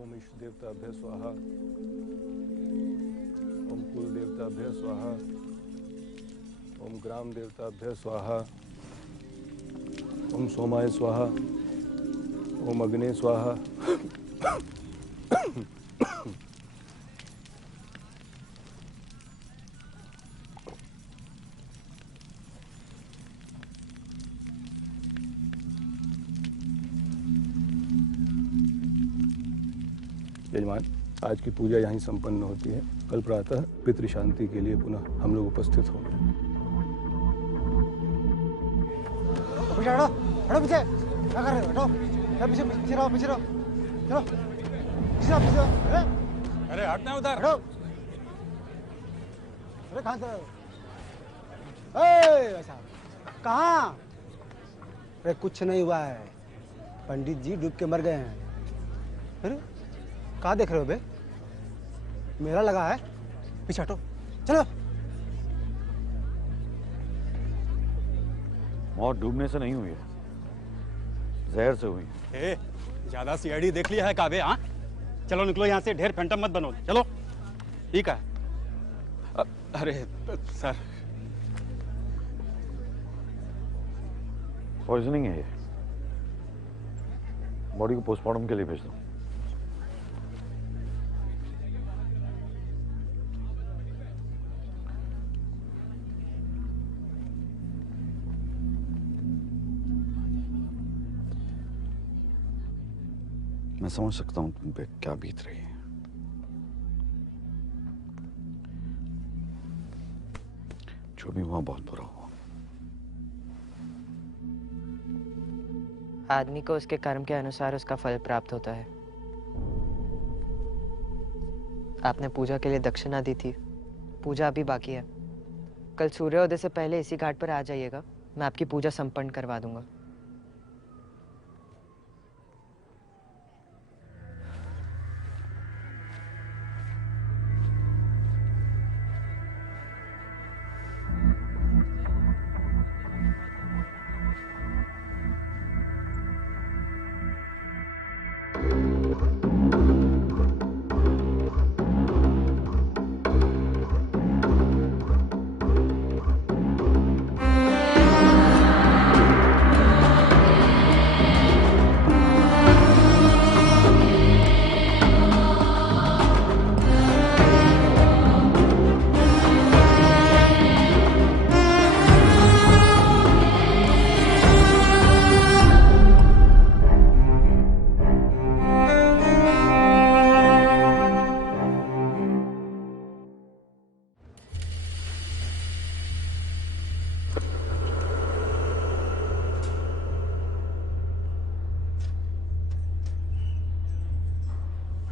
ओम इष्ट देवताभ्य स्वाहा। ओम कुल देवताभ्य स्वाहा। ओम ग्राम देवताभ्य स्वाहा। ओम सोमाय स्वाहा। ओम अग्ने स्वाहा। यजमान, आज की पूजा यहीं संपन्न होती है। कल प्रातः पितृ शांति के लिए पुनः हम लोग उपस्थित होंगे। पीछे हटो, हटो पीछे। क्या कर रहे हो? हटो, पीछे पीछे रहो, पीछे रहो। चलो, पीछे रहो, पीछे रहो। अरे हटना उधर। हटो। अरे कहाँ से? ऐसा कहाँ? अरे कुछ नहीं हुआ है, पंडित जी डूब के मर गए हैं। अरे कहाँ देख रहे हो बे? मेला लगा है, पीछे हटो, चलो। मौत डूबने से नहीं हुई है, जहर से हुई है। ज्यादा सीआईडी देख लिया है काबे? हाँ, चलो निकलो यहाँ से, ढेर फैंटम मत बनो। चलो। ठीक है। अरे सर, पॉइजनिंग है ये। बॉडी को पोस्टमार्टम के लिए भेज दो। मैं समझ सकता हूं तुम पे क्या बीत रही है। जो भी हुआ बहुत बुरा हुआ। आदमी को उसके कर्म के अनुसार उसका फल प्राप्त होता है। आपने पूजा के लिए दक्षिणा दी थी, पूजा अभी बाकी है। कल सूर्योदय से पहले इसी घाट पर आ जाइएगा, मैं आपकी पूजा संपन्न करवा दूंगा।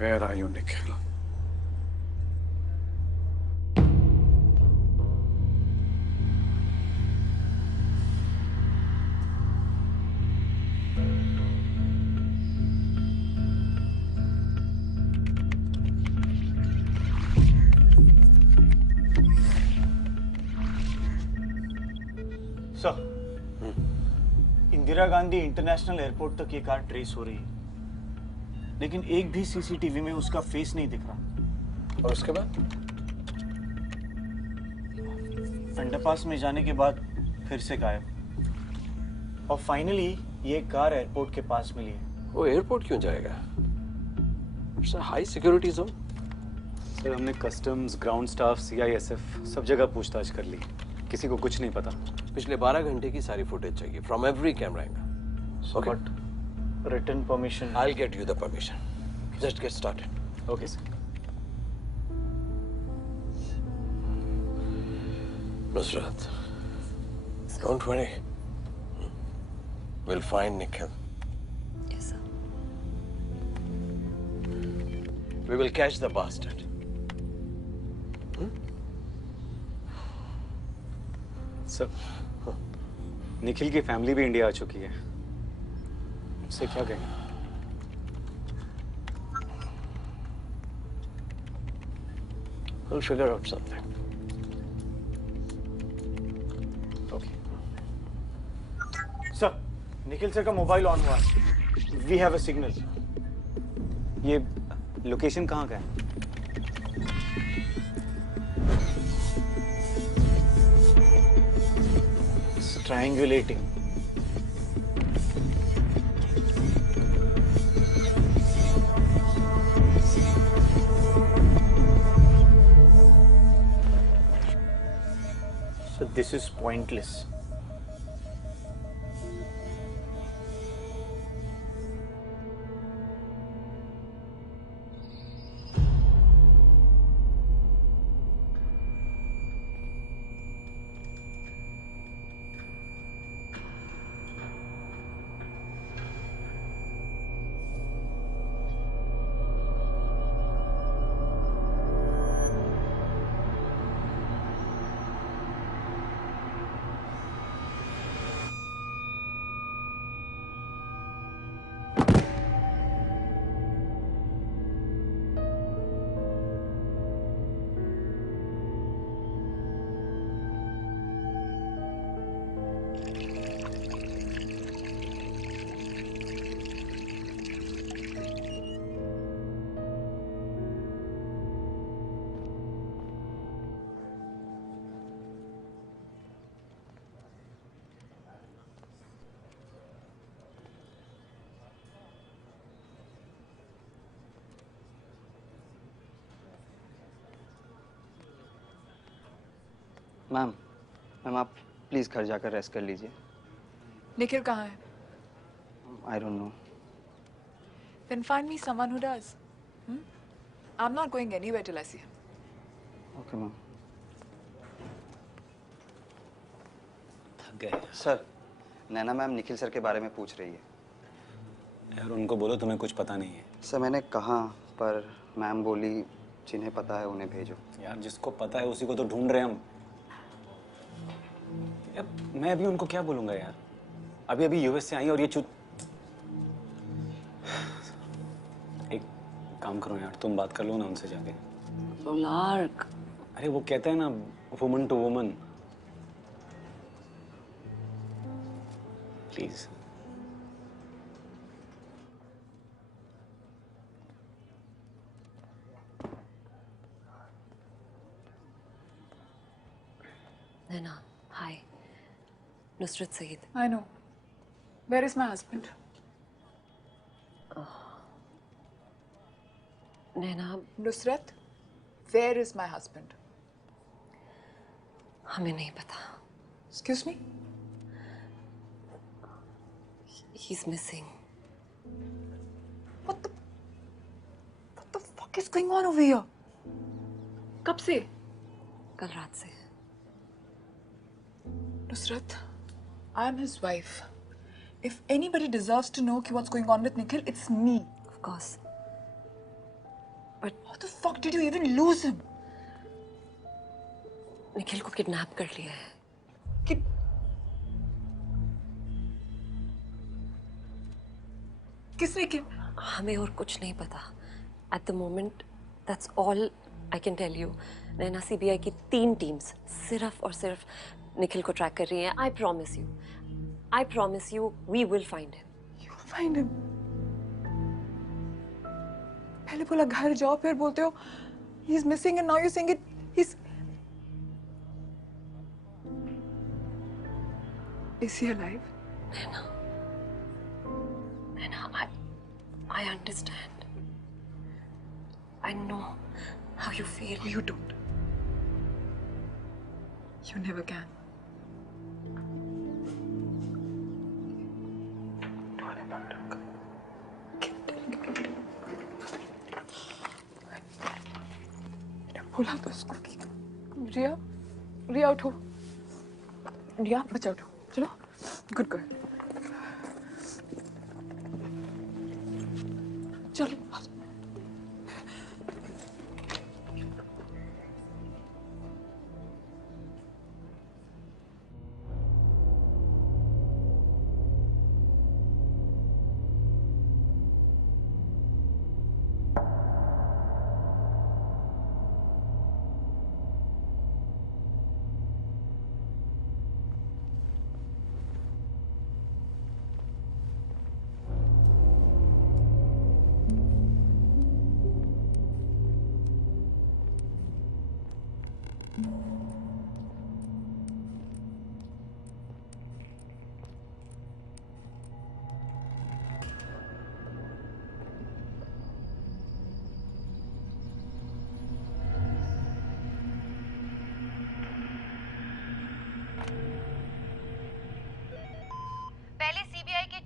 Where are you, Nikhil? Sir, Indira Gandhi international airport तक ये कार ट्रेस हो रही है, लेकिन एक भी सीसीटीवी में उसका फेस नहीं दिख रहा। और उसके बाद? अंडरपास में जाने के बाद फिर से गायब। और फाइनली ये कार एयरपोर्ट के पास मिली है। वो एयरपोर्ट क्यों जाएगा? It's a high security zone. Sir, हमने कस्टम्स, ग्राउंड स्टाफ, सीआईएसएफ सब जगह पूछताछ कर ली, किसी को कुछ नहीं पता। पिछले 12 घंटे की सारी फुटेज चाहिए from every camera angle. So, but written permission. I'll get you the permission. Just get started. Okay sir. Nusrat, don't worry. We'll find Nikhil. Yes, sir. We will catch the bastard. Sir, Nikhil की family भी India आ चुकी है, उससे क्या कहें? We'll figure out something. Okay. Sir, Nikhil sir का mobile on हुआ है। We have a signal. ये लोकेशन कहाँ का है? Triangulating. So this is pointless. Ma'am, आप प्लीज घर जाकर रेस्ट कर लीजिए। निखिल कहाँ है? I don't know. Then find me someone who does. I'm not going anywhere till I see him. Okay ma'am. थक गए। सर, नैना मैम निखिल सर के बारे में पूछ रही है। यार उनको बोलो तुम्हें कुछ पता नहीं है। सर मैंने कहा, पर मैम बोली जिन्हें पता है उन्हें भेजो। यार जिसको पता है उसी को तो ढूंढ रहे हैं हम। यार मैं अभी उनको क्या बोलूंगा यार? अभी यूएस से आई और ये एक काम करो यार, तुम बात कर लो ना उनसे जाके। लार्क, अरे वो कहते हैं ना, woman to woman. Please. Naina, hi. Nusrat Saeed. I know. Where is my husband? Naina, Nusrat, where is my husband? हमें नहीं पता. Excuse me? He's missing. What the fuck is going on over here? कब से? कल रात से. Nusrat, I am his wife. If anybody deserves to know what's going on with Nikhil, it's me. Of course. But How the fuck did you even lose him? Nikhil को kidnap कर लिया है. किसने किया? हमें और कुछ नहीं पता. At the moment, that's all I can tell you. Naina CBI की 3 टीम्स सिर्फ और सिर्फ निखिल को ट्रैक कर रही हैं. I promise you, we will find him. You will find him. पहले बोला घर जाओ, फिर बोलते हो he's missing, and now you're saying he's. Is he alive? Naina, I understand. I know how you feel. You don't. You never can. बोला तो उसको कि रिया उठो. रिया बच्चा उठो. चलो. Good girl. चलो.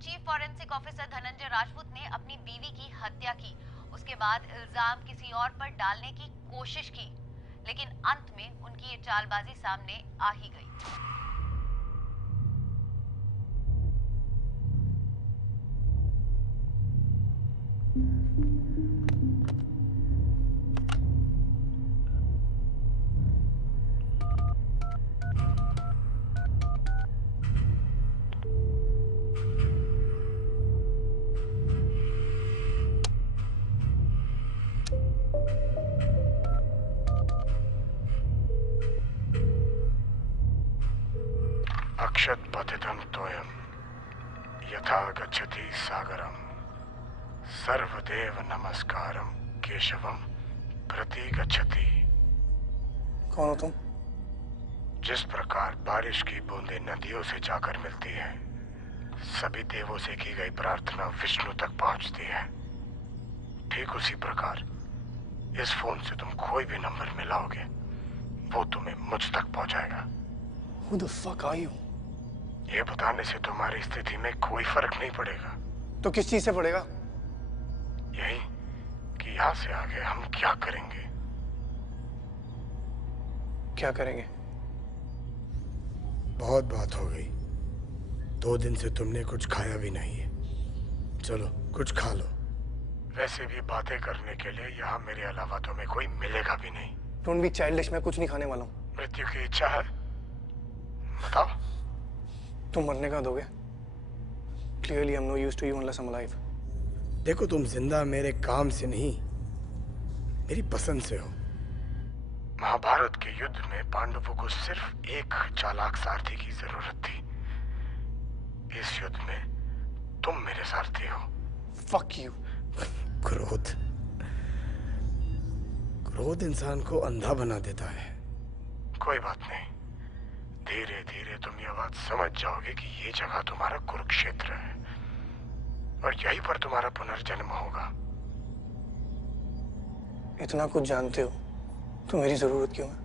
Chief forensic officer Dhananjay Rajput ने अपनी बीवी की हत्या की। उसके बाद इल्जाम किसी और पर डालने की कोशिश की, लेकिन अंत में उनकी ये चालबाजी सामने आ ही गई। अक्षत पतितं तोयम यथा गच्छति सागरम सर्वदेव नमस्कारम केशवम प्रति गच्छति। कौन हो तुम? जिस प्रकार बारिश की बूंदें नदियों से जाकर मिलती है, सभी देवों से की गई प्रार्थना विष्णु तक पहुंचती है, ठीक उसी प्रकार इस फोन से तुम कोई भी नंबर मिलाओगे, वो तुम्हें मुझ तक पहुंचाएगा। Who the fuck are you? ये बताने से तुम्हारी स्थिति में कोई फर्क नहीं पड़ेगा। तो किस चीज से पड़ेगा? यही कि यहाँ से आगे हम क्या करेंगे। क्या करेंगे? बहुत बात हो गई। 2 दिन से तुमने कुछ खाया भी नहीं है। चलो कुछ खा लो। वैसे भी बातें करने के लिए यहाँ मेरे अलावा तुम्हें कोई मिलेगा भी नहीं। डोंट बी चाइल्डिश, मैं कुछ नहीं खाने वाला हूँ। मृत्यु की इच्छा है? बताओ। तुम मरने का दोगे? Clearly I'm no use to you unless I'm alive. देखो, तुम जिंदा मेरे काम से नहीं, मेरी पसंद से हो। महाभारत के युद्ध में पांडवों को सिर्फ एक चालाक सारथी की जरूरत थी। इस युद्ध में तुम मेरे सारथी हो। Fuck you. क्रोध इंसान को अंधा बना देता है। कोई बात नहीं, धीरे धीरे तुम ये बात समझ जाओगे कि ये जगह तुम्हारा कुरुक्षेत्र है और यहीं पर तुम्हारा पुनर्जन्म होगा। इतना कुछ जानते हो तो मेरी जरूरत क्यों है?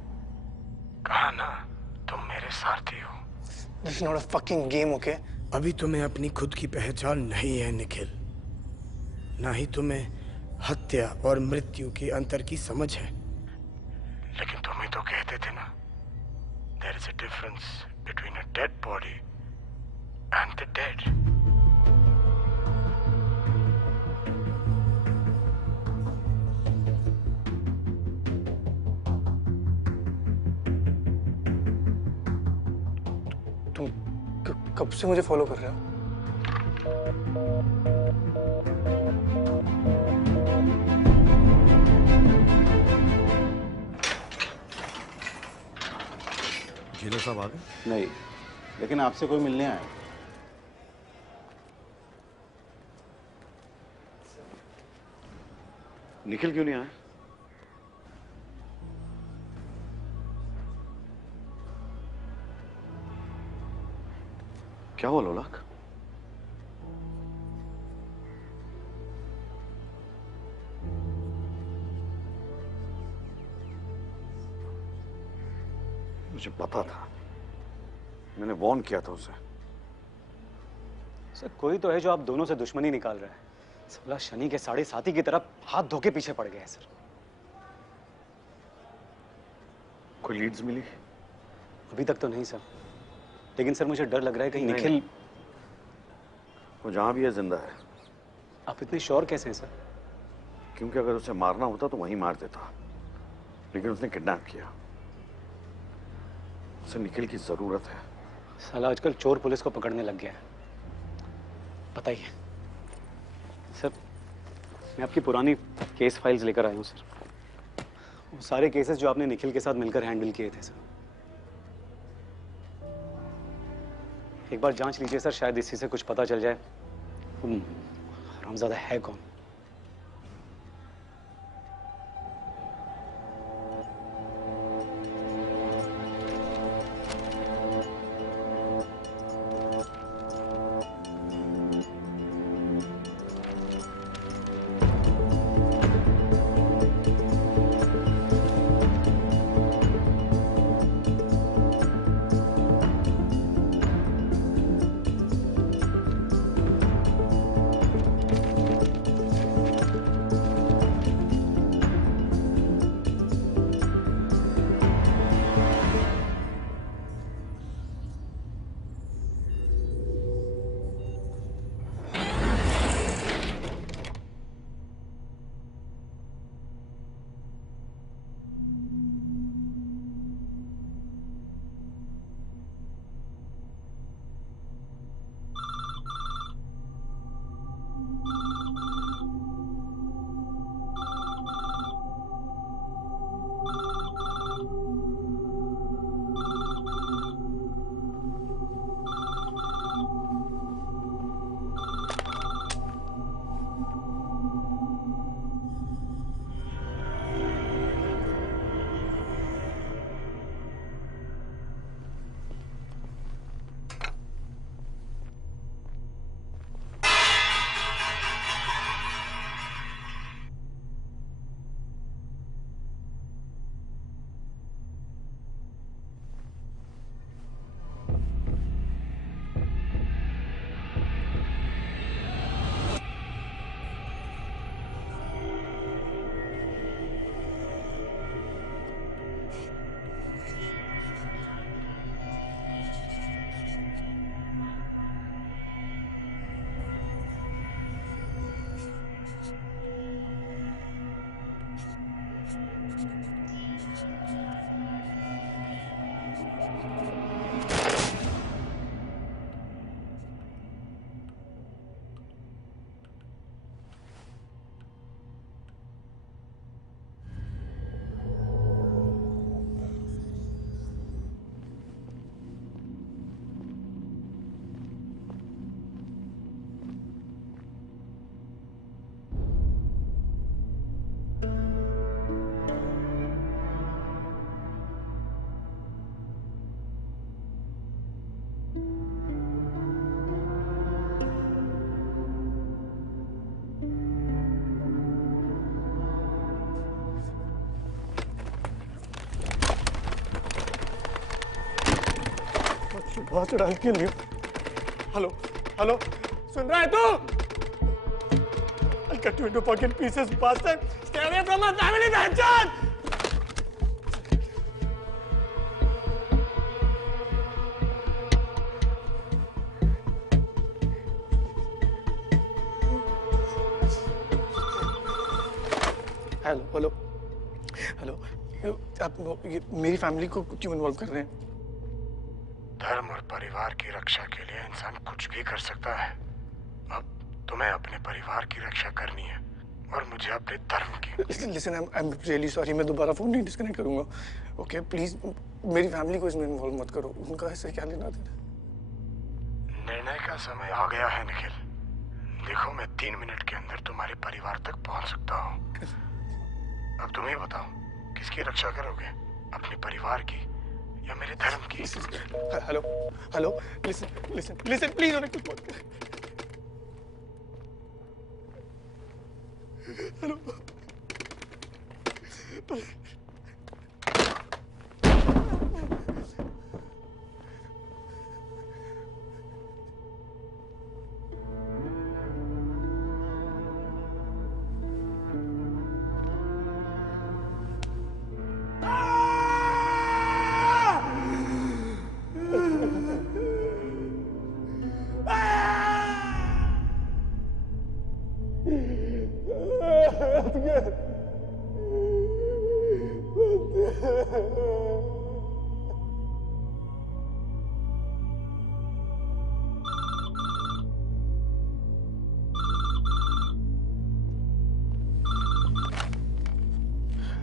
कहा ना, तुम मेरे सारथी हो। This is not a fucking game, okay? अभी तुम्हें अपनी खुद की पहचान नहीं है निखिल, ना ही तुम्हें हत्या और मृत्यु के अंतर की समझ है। लेकिन तुम ही तो कहते थे ना, there is a difference between a dead body and the dead. तुम कब से मुझे फॉलो कर रहे हो? जिलो साहब आ गए? नहीं, लेकिन आपसे कोई मिलने आया। निखिल क्यों नहीं आया? क्या हुआ लोलाक? मुझे पता था, मैंने वार्न किया था उसे। सर कोई तो है जो आप दोनों से दुश्मनी निकाल रहा है। साला शनि के 7.5 की तरफ हाथ धो के पीछे पड़ गए हैं सर। कोई लीड्स मिली? अभी तक तो नहीं सर, लेकिन सर मुझे डर लग रहा है कहीं निखिल। नहीं। वो जहां भी है जिंदा है। आप इतने श्योर कैसे हैं सर? क्योंकि अगर उसे मारना होता तो वहीं मार देता, लेकिन उसने किडनैप किया। उसे निखिल की जरूरत है। साला आजकल चोर पुलिस को पकड़ने लग गया है। बताइए सर, मैं आपकी पुरानी केस फाइल्स लेकर आया हूँ सर। वो सारे केसेस जो आपने निखिल के साथ मिलकर हैंडल किए थे सर, एक बार जांच लीजिए सर, शायद इसी से कुछ पता चल जाए हरामजादा है कौन। हवा चढ़ा के लिए। हेलो हेलो, सुन रहा है तू? I'll cut you into pocket pieces, bastard. Stay away from my family, bastard. Hello hello hello, आप ये मेरी फैमिली को क्यों इन्वॉल्व कर रहे हैं? धर्म और परिवार की रक्षा के लिए इंसान कुछ भी कर सकता है। अब तुम्हें अपने परिवार की रक्षा करनी है और मुझे अपने धर्म की। Listen, I am really sorry, मैं दोबारा फोन नहीं डिस्कनेक्ट करूंगा। ओके प्लीज, मेरी फैमिली को इसमें इन्वॉल्व मत करो, उनका ऐसे क्या लेना देना। निर्णय का समय आ गया है निखिल। देखो, मैं 3 मिनट के अंदर तुम्हारे परिवार तक पहुंच सकता हूँ। अब तुम ही बताओ, किसकी रक्षा करोगे, अपने परिवार की या मेरे धर्म की? Hello hello, listen listen listen please, उन्हें कुछ मत कर। हेलो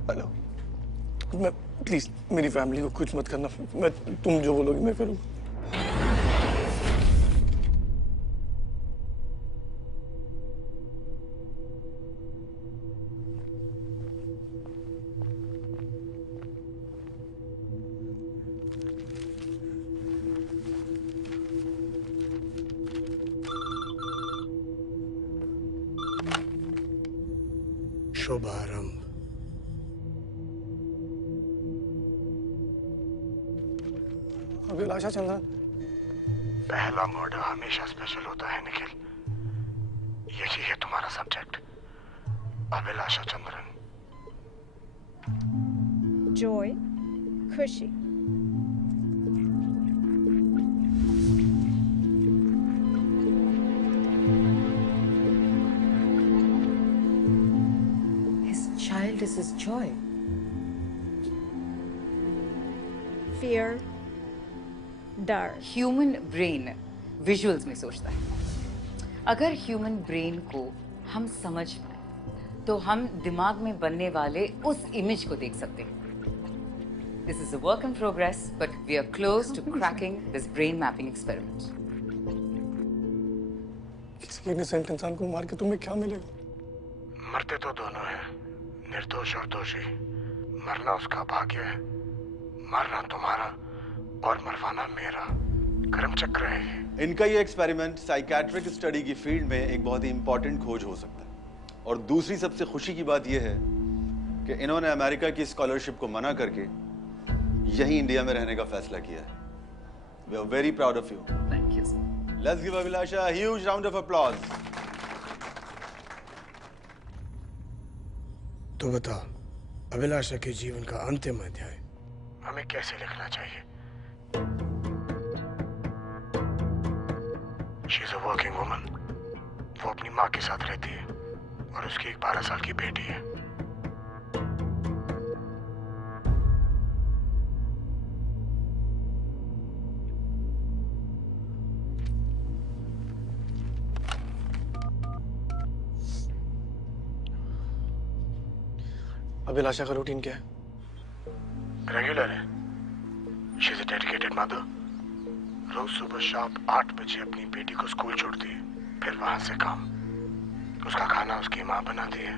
हेलो, मैं प्लीज मेरी फैमिली को कुछ मत करना। मैं तुम जो बोलोगी मैं करूँगा। शुभारंभ। अभिलाषा चंद्रन, पहला मर्डर हमेशा स्पेशल होता है निखिल। यही है तुम्हारा सब्जेक्ट, अभिलाषा चंद्रन। जॉय, खुशी। His child is his joy. Fear, डर। ह्यूमन ब्रेन विजुअल्स में सोचता है। अगर ह्यूमन ब्रेन को हम समझ पाए तो हम दिमाग में बनने वाले उस इमेज को देख सकते हैं। This is a work in progress, but we are close to cracking this brain mapping experiment. किसी इनोसेंट इंसान को मार के तुम्हें क्या मिलेगा? मरते तो दोनों हैं, निर्दोष और दोषी। मरना उसका भाग्य है, मरना तुम्हारा और मरवाना मेरा। कर्म चक्र है ये। इनका ये एक्सपेरिमेंट साइकेट्रिक स्टडी की फील्ड में एक बहुत ही इंपॉर्टेंट खोज हो सकता है। और दूसरी सबसे खुशी की बात यह है कि इन्होंने अमेरिका की स्कॉलरशिप को मना करके यही इंडिया में रहने का फैसला किया है। We are very proud of you. Thank you sir. Let's give Abhilasha a huge round of applause. तो बताओ, अभिलाषा के जीवन का अंतिम अध्याय हमें कैसे लिखना चाहिए? She is a working woman. वो अपनी माँ के साथ रहती है और उसकी एक 12 साल की बेटी है। अभिलाषा का रूटीन क्या है? रेगुलर है। She is a dedicated mother. रोज सुबह शार्प 8 बजे अपनी बेटी को स्कूल छोड़ती है, फिर वहां से काम। उसका खाना उसकी माँ बनाती है।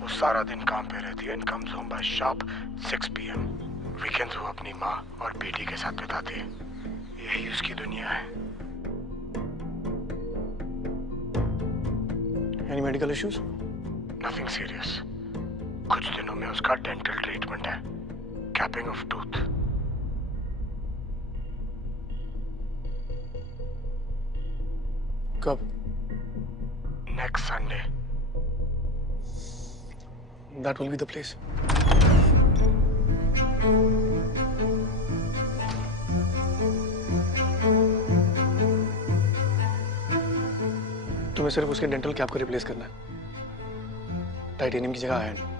वो सारा दिन काम पे रहती है and comes home bye sharp 6 PM। Weekends वो अपनी माँ और बेटी के साथ बिताती है। यही उसकी दुनिया है। Any medical issues? Nothing serious. कुछ दिनों में उसका डेंटल ट्रीटमेंट है, कैपिंग ऑफ टूथ। कब? Next Sunday. That will be the place. तुम्हें सिर्फ उसके डेंटल कैप को रिप्लेस करना है, टाइटेनियम की जगह आयरन।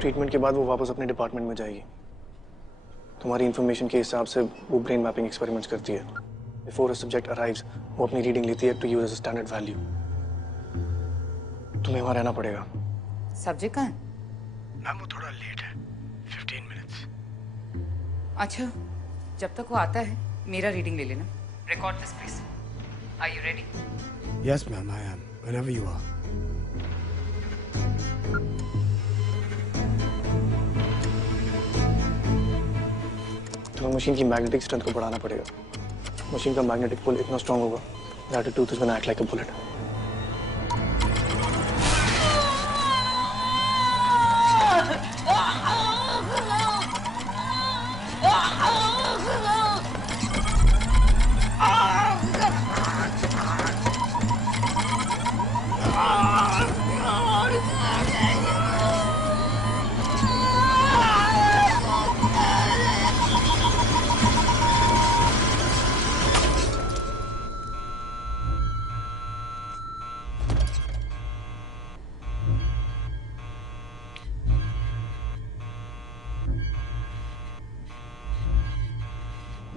ट्रीटमेंट के बाद वो वापस अपने डिपार्टमेंट में जाएगी। तुम्हारी इंफॉर्मेशन के हिसाब से वो ब्रेन मैपिंग एक्सपेरिमेंट्स करती है। बिफोर अ सब्जेक्ट अराइव्स, वो अपनी रीडिंग लेती है to use as a standard value. तुम्हें वहां रहना पड़ेगा। सब्जेक्ट कहाँ है? मैम वो थोड़ा लेट है, 15 मिनट्स। अच्छा, जब तक वो आता है मेरा रीडिंग ले लेना। Record this please. Are you ready? Yes ma'am, I am, whenever you are. तुम्हें मशीन की मैग्नेटिक स्ट्रेंथ को बढ़ाना पड़ेगा। मशीन का मैग्नेटिक पुल इतना स्ट्रांग होगा that the tooth is gonna act like a bullet.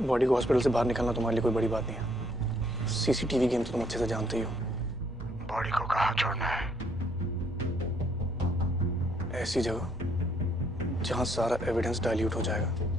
Body को हॉस्पिटल से बाहर निकालना तुम्हारे लिए कोई बड़ी बात नहीं है। सीसीटीवी गेम तो तुम अच्छे से जानते ही हो। बॉडी को कहाँ छोड़ना है? ऐसी जगह जहां सारा एविडेंस डाइल्यूट हो जाएगा।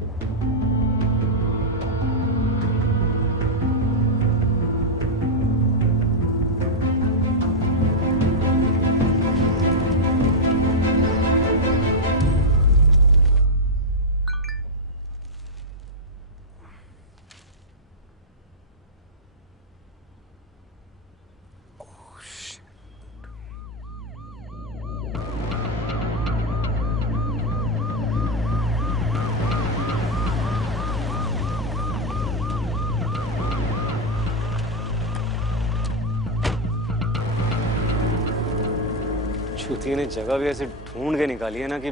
चूतिया ने जगह भी ऐसे ढूंढ के निकाली है ना कि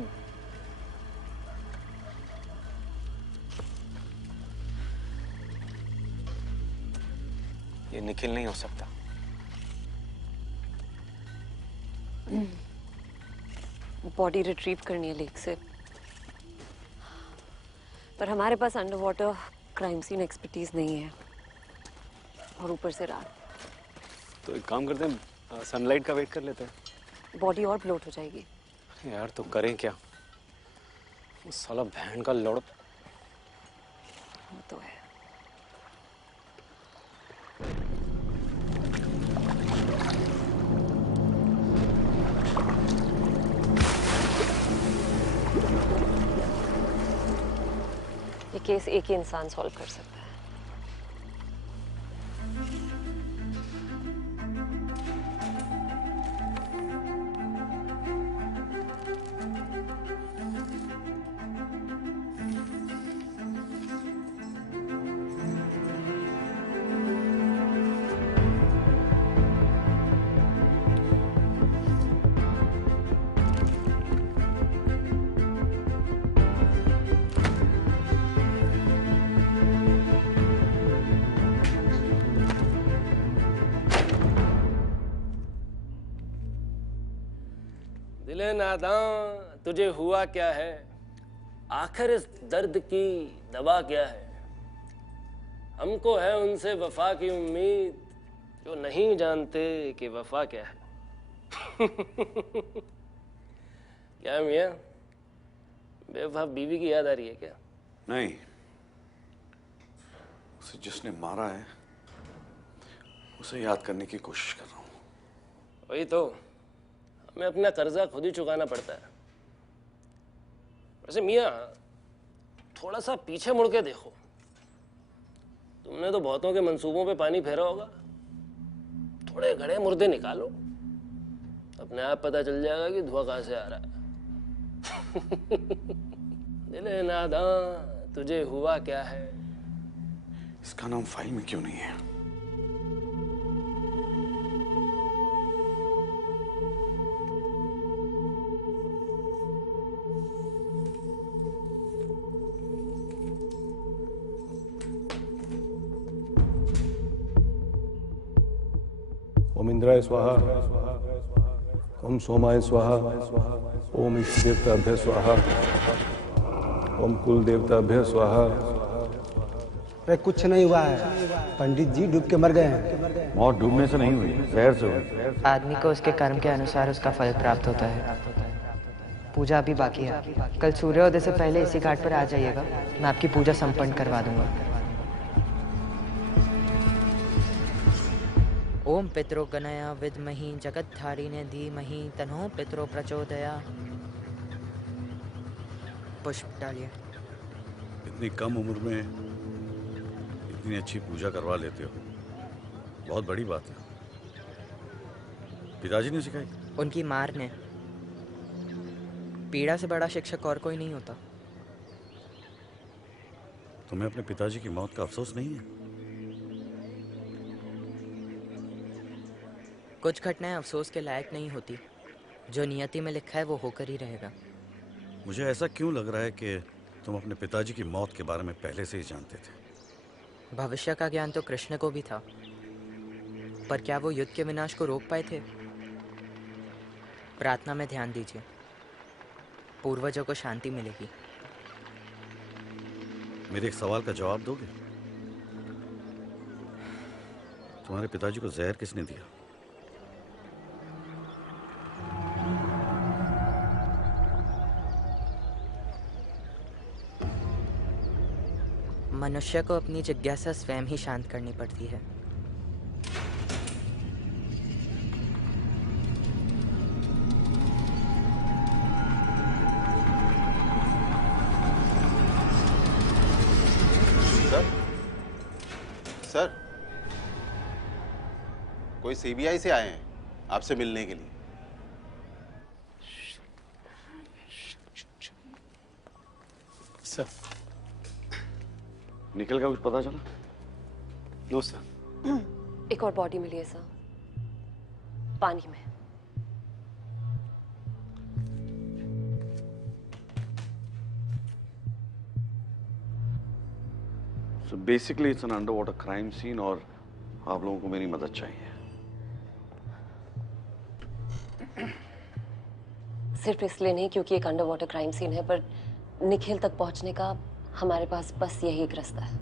ये निखिल नहीं हो सकता। बॉडी रिट्रीव करनी है लेक से, पर हमारे पास underwater crime scene expertise नहीं है, और ऊपर से रात। तो एक काम करते हैं, सनलाइट का वेट कर लेते हैं। बॉडी और ब्लोट हो जाएगी। यार तो करें क्या? वो साला बहन का लड़। वो तो है। ये केस एक ही इंसान सॉल्व कर सकता है। दिले नादां तुझे हुआ क्या है, आखिर इस दर्द की दवा क्या है। हमको है उनसे वफा की उम्मीद, जो नहीं जानते कि वफा क्या है। क्या मियां, बेवफा बीवी की याद आ रही है क्या? नहीं, उसे जिसने मारा है उसे याद करने की कोशिश कर रहा हूं। वही तो, हमें अपना कर्जा खुद ही चुकाना पड़ता है। वैसे मियां, थोड़ा सा पीछे मुड़ के देखो। तुमने तो बहुतों के मंसूबों पे पानी फेरा होगा। थोड़े गड़े मुर्दे निकालो, अपने आप पता चल जाएगा कि धुआं कहां से आ रहा है। दिले नादां तुझे हुआ क्या है? इसका नाम फाइल में क्यों नहीं है? ओम इंद्राय स्वाहा, ओम सोमाय स्वाहा, ओम इष्ट देवताभ्य स्वाहा, ओम कुल देवताभ्य स्वाहा। अरे कुछ नहीं हुआ है, पंडित जी डूब के मर गए हैं। मौत डूबने से नहीं हुई, जहर से हुई। आदमी को उसके कर्म के अनुसार उसका फल प्राप्त होता है। पूजा अभी बाकी है। कल सूर्योदय से पहले इसी घाट पर आ जाइएगा, मैं आपकी पूजा संपन्न करवा दूंगा। ओम पितरो गणया विद्महि जगद्धारिणे धीमहि तन्नो पितरो प्रचोदया। पुष्प डालिए। इतनी कम उम्र में इतनी अच्छी पूजा करवा लेते हो, बहुत बड़ी बात है। पिताजी ने सिखाई? उनकी मार ने। पीड़ा से बड़ा शिक्षक और कोई नहीं होता। तुम्हें अपने पिताजी की मौत का अफसोस नहीं है? कुछ घटनाएं अफसोस के लायक नहीं होती। जो नियति में लिखा है वो होकर ही रहेगा। मुझे ऐसा क्यों लग रहा है कि तुम अपने पिताजी की मौत के बारे में पहले से ही जानते थे? भविष्य का ज्ञान तो कृष्ण को भी था, पर क्या वो युद्ध के विनाश को रोक पाए थे? प्रार्थना में ध्यान दीजिए, पूर्वजों को शांति मिलेगी। मेरे एक सवाल का जवाब दोगे? तुम्हारे पिताजी को जहर किसने दिया? मनुष्य को अपनी जिज्ञासा स्वयं ही शांत करनी पड़ती है। सर, कोई सीबीआई से आए हैं आपसे मिलने के लिए। सर, निखिल का कुछ पता चला? No sir. एक और बॉडी मिली है सर, पानी में। So basically it's an underwater crime scene और आप लोगों को मेरी मदद चाहिए। सिर्फ इसलिए नहीं क्योंकि एक अंडर वाटर क्राइम सीन है, पर निखिल तक पहुंचने का हमारे पास बस यही एक रास्ता है।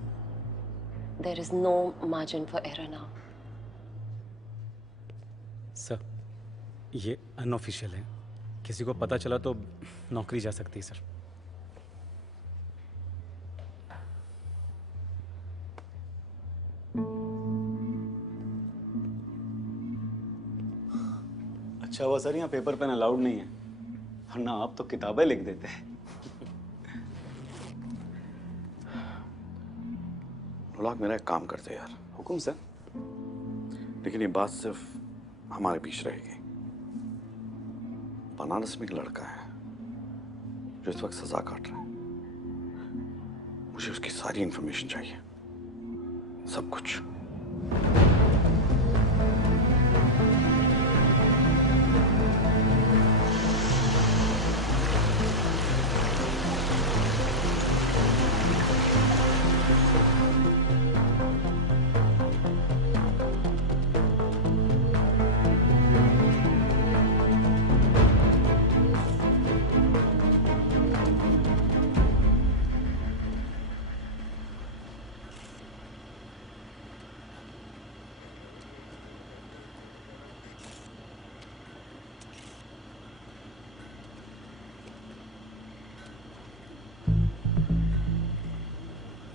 There is no margin for error now. Sir, ये अनऑफिशियल है। किसी को पता चला तो नौकरी जा सकती है सर। अच्छा हुआ सर यहाँ पेपर पेन अलाउड नहीं है, वरना आप तो किताबें लिख देते हैं। लोग मेरा एक काम करते यार। हुकुम सर। लेकिन ये बात सिर्फ हमारे बीच रहेगी। बनारस में एक लड़का है जो इस वक्त सजा काट रहा है। मुझे उसकी सारी इंफॉर्मेशन चाहिए, सब कुछ।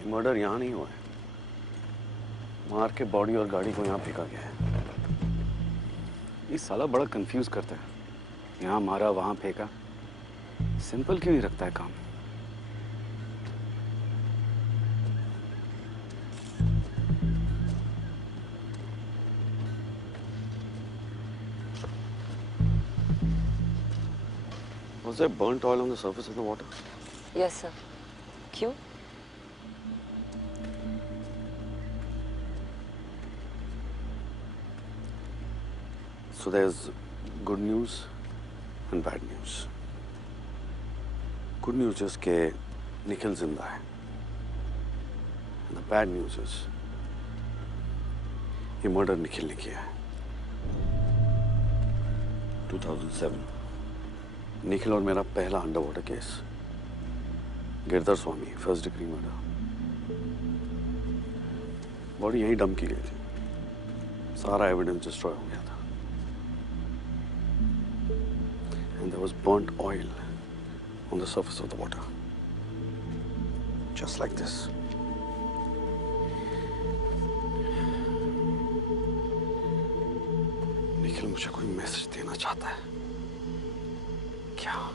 मर्डर यहाँ नहीं हुआ है, मार के बॉडी और गाड़ी को यहाँ फेंका गया है। ये साला बड़ा कंफ्यूज करता है, यहाँ मारा वहाँ फेंका। सिंपल क्यों नहीं रखता है काम? Was there burnt oil on the surface of the water? Yes, sir. क्यों? So there's good news and bad news. Good news is कि निखिल जिंदा है. And the bad news is ये मर्डर निखिल ने किया है. 2007 निखिल और मेरा पहला अंडरवाटर केस. गिरधर स्वामी, फर्स्ट डिग्री मर्डर. बॉडी यहीं डंप की गई थी. सारा एविडेंस डिस्ट्रॉय हो गया था. And there was burnt oil on the surface of the water. Just like this. Nikhil मुझे कोई मैसेज देना चाहता है. क्या?